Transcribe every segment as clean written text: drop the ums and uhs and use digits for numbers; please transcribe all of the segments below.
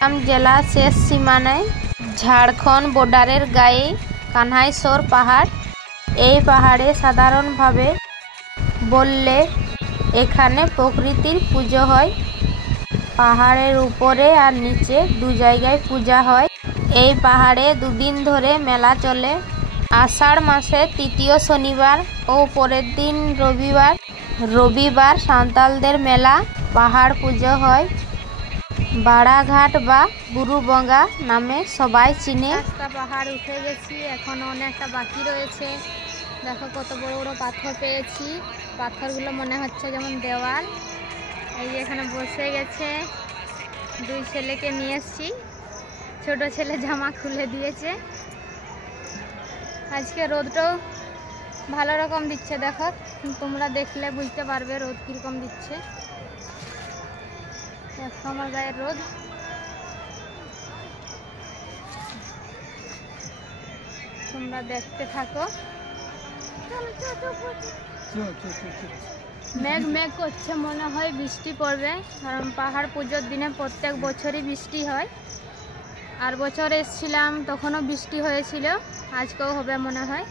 জেলা শেষ সীমানায় ঝাড়খণ্ড বর্ডারের গায়ে কানহাইসর পাহাড়। এই পাহাড়ে সাধারণভাবে বললে এখানে প্রকৃতির পুজো হয়। পাহাড়ের উপরে আর নিচে দু জায়গায় পূজা হয়। এই পাহাড়ে দুদিন ধরে মেলা চলে। আষাঢ় মাসের তৃতীয় শনিবার ও পরের দিন রবিবার সাঁওতালদের মেলা পাহাড় পুজো হয়। বাড়াঘাট বা বুড়ুবঙ্গা নামে সবাই চিনে। রাস্তা পাহাড় উঠে গেছি, এখন অনেকটা বাকি রয়েছে। দেখো কত বড় বড় পাথর পেয়েছি। পাথরগুলো মনে হচ্ছে যেমন দেওয়াল। এই যে এখানে বসে গেছে, দুই ছেলেকে নিয়ে এসছি। ছোট ছেলে জামা খুলে দিয়েছে। আজকে রোদটাও ভালো রকম দিচ্ছে, দেখো তোমরা দেখলে বুঝতে পারবে রোদ কিরকম দিচ্ছে। দেখো আমার গায়ের রোদ। তোমরা দেখতে থাকো। মেঘ করছে, মনে হয় বৃষ্টি পড়বে, কারণ পাহাড় পুজোর দিনে প্রত্যেক বছরই বৃষ্টি হয়। আর বছর এসেছিলাম তখনও বৃষ্টি হয়েছিল, আজকেও হবে মনে হয়।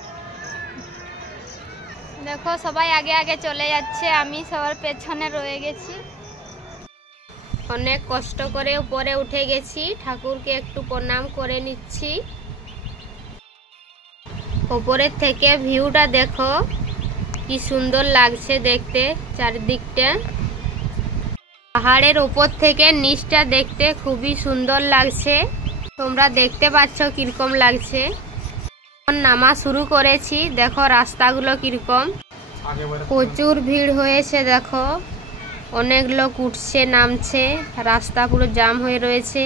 দেখো সবাই আগে আগে চলে যাচ্ছে, আমি সবার পেছনে রয়ে গেছি। অনেক কষ্ট করে উপরে উঠে গেছি, ঠাকুরকে একটু প্রণাম করে নিচ্ছি। উপরের থেকে ভিউটা দেখো কি সুন্দর লাগছে দেখতে, চারিদিকটা। পাহাড়ের উপর থেকে নিচটা দেখতে খুবই সুন্দর লাগছে। তোমরা দেখতে পাচ্ছ কিরকম লাগছে। নামা শুরু করেছি, দেখো রাস্তাগুলো কিরকম। প্রচুর ভিড় হয়েছে, দেখো অনেক লোক উঠছে নামছে, রাস্তা পুরো জাম হয়ে রয়েছে।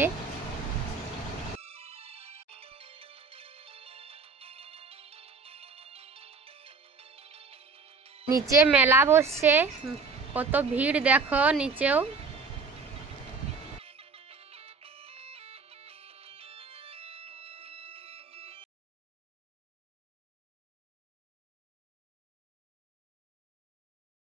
নিচে মেলা বসছে, কত ভিড় দেখো নিচেও।